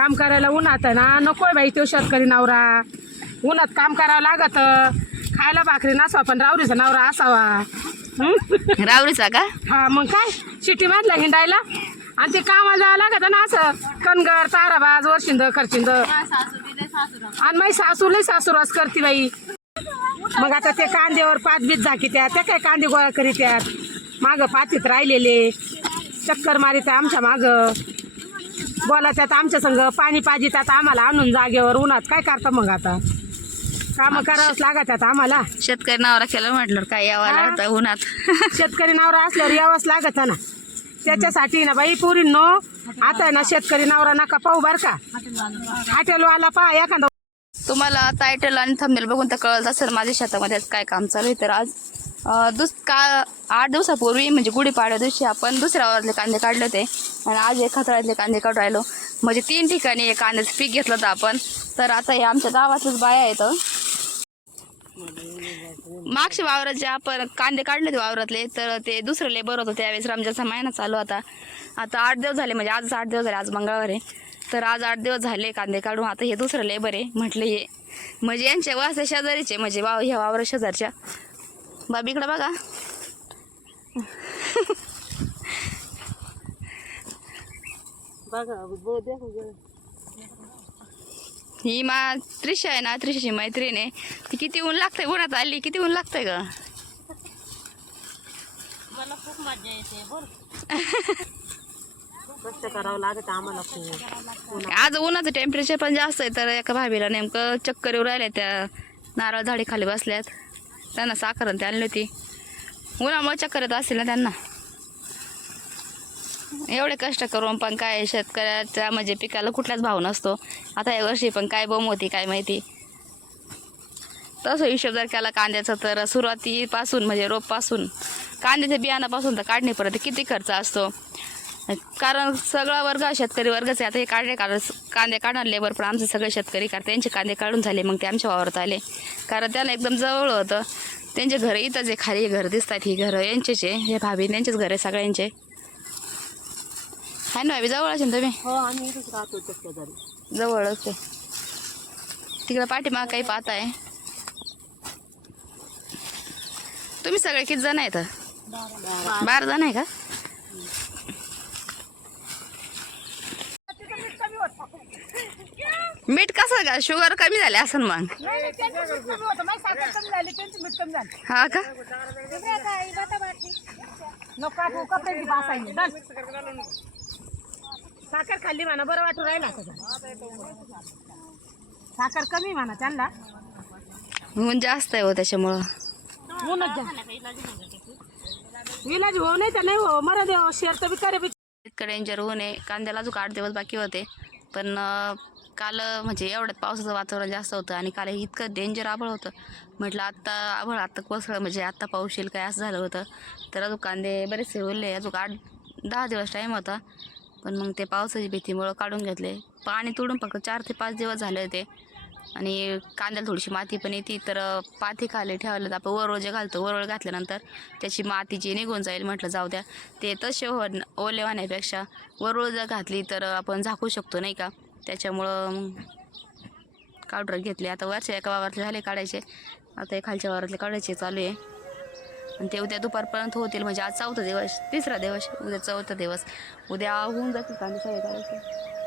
काम करायला उन्हात ना नकोय बाई तो शेतकरी नवरा. उन्हात काम करावं लागत. खायला भाकरी नसावा पण रावरीचा नवरा असावा. हं? रावरीचा का? हा मग काय? सिटी मधला हिंडायला? आणि ते कामाला जावं लागत ना असं. कणगर ताराबाज वर्षिंद खर्चिंद आणि माझी सासू लई सासूरवास करते बाई. मग आता ते कांद्यावर पाच बीत झाकीत्या त्या काय कांदे गोळा करीत्यात? माग पातीत राहिलेले. चक्कर मारित आमच्या माग. बोला त्यात आमच्या संग पाणी पाजितात आम्हाला आणून जागेवर उन्हात काय करता मग आता? काम करावंच लागतात आम्हाला. शेतकरी नवरा केलं म्हटलं काय यावं. लागतं उन्हात. शेतकरी नवरा असल्यावर यावंच लागत ना. त्याच्यासाठी ना बाई पोरींनो आता आहे ना शेतकरी नवरा नका पाहू बर का. हॉटेलवाला पहा एखादा तुम्हाला टायटल आणि थंबनेल बघून तर कळत असेल माझ्या शेतामध्ये आज काय काम चालू आहे. तर आज दुस का आठ दिवसापूर्वी म्हणजे गुढीपाड्या दिवशी आपण दुसऱ्या वावरातले कांदे काढले होते. आणि आज एक तळ्यातले कांदे काढून राहिलो. म्हणजे तीन ठिकाणी हे कांद्याचं पीक घेतलं होतं आपण. तर आता हे आमच्या गावातच बाया आहेत. मागच्या वावरात जे आपण कांदे काढले होते वावरातले तर ते दुसरं लेबर होतं त्यावेळेस रमजानचा महिना चालू होता. आता आठ दिवस झाले म्हणजे आज आठ दिवस झाले आज मंगळवार आहे. तर आज आठ दिवस झाले कांदे काढून. आता हे दुसरं लेबर आहे म्हटलं हे. म्हणजे यांच्या वास शेजारीचे म्हणजे वाव ह्या वावर शेजारच्या. बाबी इकडं बघा. ही मा त्रिशा आहे ना त्रिशाची मैत्रीण आहे. ती किती ऊन लागतंय उन्हात आली किती ऊन लागतंय ग? कष्ट करावं लागत आम्हाला खूप. आज उन्हाचं टेम्परेचर पण जास्त आहे तर एका भाभीला नेमकं चक्कर येऊ राहिल्या त्या नारळ झाडी खाली बसल्यात. त्यांना साखर आणली होती उन्हामुळे चक्कर येत असेल ना त्यांना. एवढे कष्ट करून पण काय शेतकऱ्याच्या म्हणजे पिकाला कुठलाच भाव नसतो. आता या वर्षी पण काय बोम होती काय माहिती. तसं हिशोब जर केला कांद्याचा तर सुरुवातीपासून म्हणजे रोपपासून. कांद्याच्या बियाणापासून तर काढणीपर्यंत किती खर्च असतो. कारण सगळा वर्ग शेतकरी वर्गच आहे. आता हे काढले काढ कांदे काढणार लेबर पण आमचे सगळे शेतकरी काढ त्यांचे कांदे काढून झाले मग ते आमच्या वावरात आले. कारण त्यांना एकदम जवळ होतं. त्यांचे घर इथंच आहे खाली घर दिसतात ही घरं यांचेच आहे. हे भाभी त्यांचेच घर आहे सगळ्यांचे. आहे ना आहे ना तुम्ही? हो आम्ही इथेच राहतो जवळच आहे. तिकडं पाठीमाग काही पाहताय तुम्ही सगळे किती जण आहेत? बारा जण आहे का? मीठ कसं का शुगर कमी झाले असं मग. हा का? साखर खाल्ली म्हणा बरं वाटू राहिला आता. साखर कमी म्हणा त्यांना. ऊन जास्त आहे हो त्याच्यामुळं. ऊनच जा. इलाज हो नाही तर नाही हो मरा देव शेर तर बी करे बी इतकं डेंजर ऊन आहे. कांद्याला अजून आठ दिवस बाकी होते. पण काल म्हणजे एवढ्यात पावसाचं वातावरण जास्त होतं आणि काल इतकं डेंजर आभळ होतं. म्हटलं आत्ता आभळ आत्ता कोसळ म्हणजे आत्ता पाऊस येईल काय असं झालं होतं. तर अजून कांदे बरेचसे उरले. अजून आठ दहा दिवस टाईम होता. पण मग ते पावसाची भीतीमुळं काढून घेतले. पाणी तोडून फक्त चार ते पाच दिवस झाले होते. आणि कांद्याला थोडीशी माती पण येते तर पाती खाली ठेवायला तर आपण वरवळ जे घालतो. वरवळ घातल्यानंतर त्याची माती जी निघून जाईल म्हटलं जाऊ द्या ते तसे हो ओले वाहण्यापेक्षा वरवळ जर घातली तर आपण झाकू शकतो नाही का? त्याच्यामुळं मग घेतले. आता वरच्या एका वावरातले झाले काढायचे. आता हे खालच्या वावरातले काढायचे चालू आहे. आणि ते उद्या दुपारपर्यंत होतील. म्हणजे आज चौथा दिवस तिसरा दिवस उद्या चौथा दिवस. उद्या होऊन जातील कांदे सगळे. काढायचे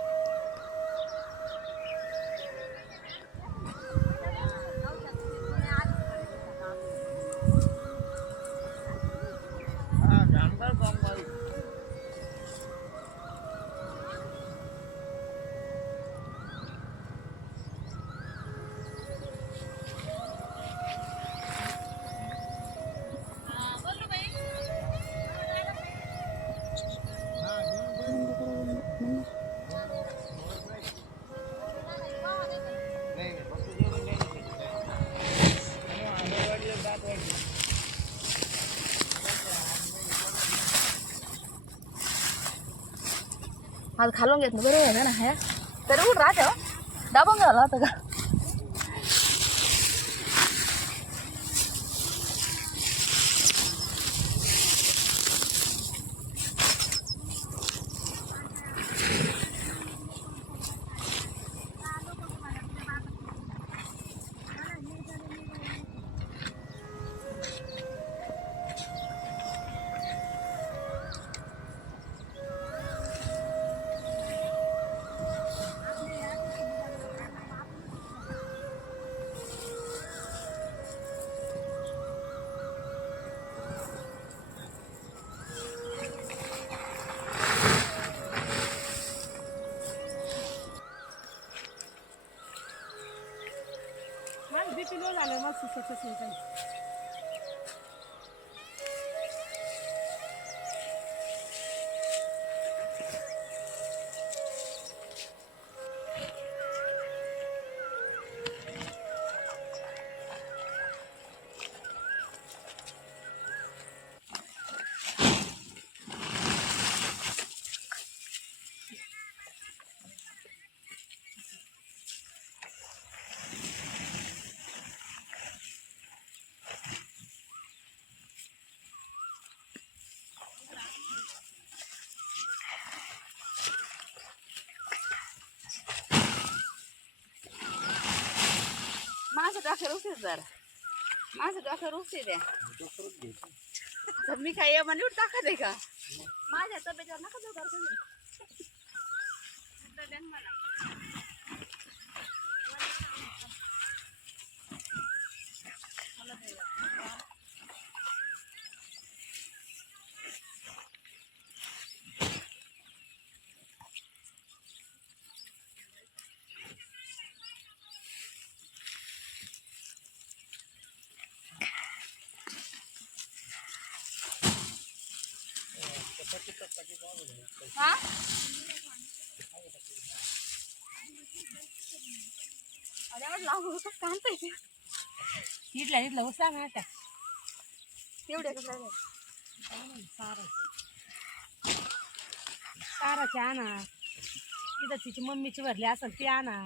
आज खालून घेत ना बरोबर आहे ना ह्या तरी कुठं राहते दाबून झाला का করতেছি এখানে मग सुचतच नाही काही माझं डॉक्टर उशीर जरा माझं डॉक्टर उशीर आहे तर मी काय म्हणजे टाकत आहे का माझ्या तब्येतीवर नका जाऊ बरं तुम्ही. एकदा द्या ना मला. हा लावू कसं कांताय ते इथल्या इथलं सांग आता तेवढे कसं सारा साराची आणा. इथं तिची मम्मीची भरली असेल ती आणा.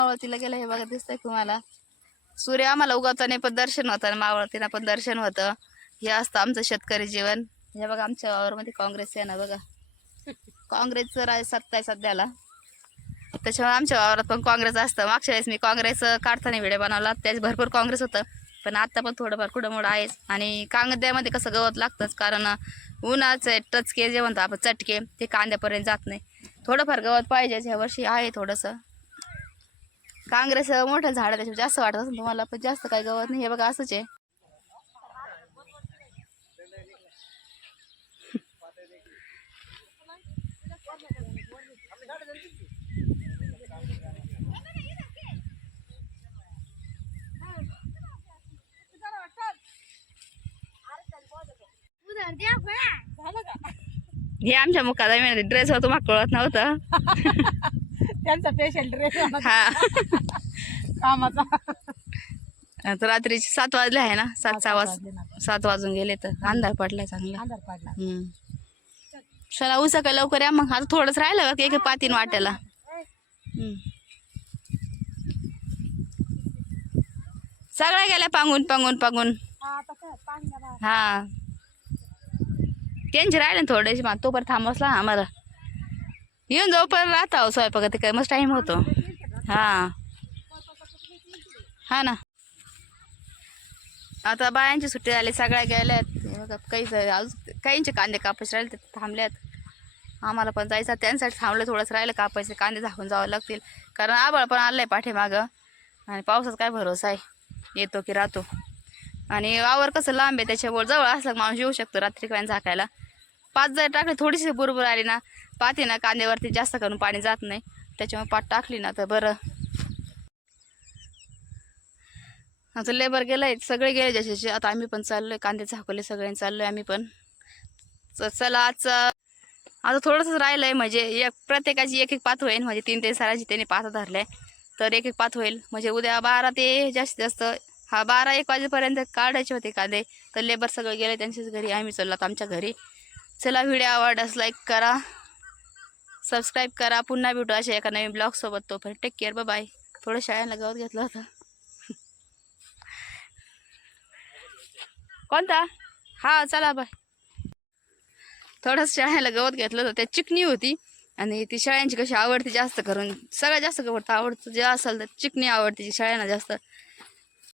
मावळतीला गेलं हे बघा दिसतंय तुम्हाला. सूर्य आम्हाला उगवताना पण दर्शन होतं आणि मावळतीला पण दर्शन होतं. हे असतं आमचं शेतकरी जीवन. हे बघा आमच्या वावरमध्ये काँग्रेस आहे ना बघा. काँग्रेसचं राज सत्ता आहे सध्याला. त्याच्यामुळे आमच्या वावरात पण काँग्रेस असतं. मागच्या वेळेस मी काँग्रेस काढताना व्हिडिओ बनवला. त्याच भरपूर काँग्रेस होतं. पण आत्ता पण थोडंफार कुठं मोठं आहेच. आणि कांद्यामध्ये कसं गवत लागतंच कारण उन्हाचे टचके जे म्हणतो आपण चटके ते कांद्यापर्यंत जात नाही. थोडंफार गवत पाहिजेच ह्या वर्षी आहे थोडंसं. काँग्रेस मोठं झाड आहे त्याच्यावर जास्त वाटत असेल तुम्हाला पण जास्त काही गवत नाही. हे बघा असंच आहे. हे आमच्या मुखात ड्रेस होतो मग कळत नव्हतं. त्यांचा पेशंट रे हा. कामाचा. आता रात्रीचे सात वाजले आहे ना? सात सहा वाज वाजले ना. सात वाजून गेले तर अंधार पडलाय चांगला. अंधार पडला. हम्म. चला उसा काय लवकर या मग. आता थोडंच राहिलं बघ एक पातीन वाट्याला. हम्म. सगळ्या गेल्या पांगून पांगून पांगून. हा, आता काय? पाणी जरा. हा. त्यांचे राहिले ना थोडेसे मग तोपर्यंत थांबवसला आम्हाला. येऊन जाऊ पण राहता हो स्वयंपाक ते काय मस्त टाईम होतो. हा. हा ना. आता बायांची सुट्टी झाली सगळ्या गेल्यात. आहेत बघा काही अजून काहींचे कांदे कापायचे राहिले ते थांबल्यात. आम्हाला पण जायचं त्यांसाठी थांबलं थोडंसं राहिलं कापायचे कांदे झाकून जावं लागतील. कारण आबाळ पण आलं आहे पाठीमागं. आणि पावसात काय भरोसा आहे? येतो की राहतो. आणि वावर कसं लांब आहे त्याच्यावर जवळ असलं माणूस येऊ शकतो रात्री काय झाकायला. पाच जर टाकली थोडीशी बुरबुर आली ना पाती ना कांद्यावरती जास्त करून पाणी जात नाही. त्याच्यामुळे पाठ टाकली ना तर बरं. आता लेबर गेलाय सगळे गेले ज्याच्याशी. आता आम्ही पण चाललोय कांदे झाकले सगळ्यांनी चाललोय आम्ही पण. चला आज आता थोडंसंच राहिलंय म्हणजे एक प्रत्येकाची एक एक पात होईल. म्हणजे तीन ते सराची त्यांनी पात धरले तर एक एक पात होईल. म्हणजे उद्या बारा ते जास्तीत जास्त हा बारा एक वाजेपर्यंत काढायचे होते कांदे. तर लेबर सगळे गेले त्यांच्याच घरी आम्ही चाललो आमच्या घरी. चला व्हिडिओ आवडल्यास लाईक करा सबस्क्राईब करा. पुन्हा भेटू अशा एका नवीन ब्लॉगसोबत तोपर्यंत टेक केअर बाय थोडं शाळेला गवत घेतलं होतं. कोणता? हा चला बाय. थोडंच शाळेला गवत घेतलं होतं त्यात चिकणी होती. आणि ती शाळ्यांची कशी आवडते जास्त करून सगळ्यात जास्त गवत आवडतं जे असेल तर चिकणी आवडते शाळ्यांना जास्त.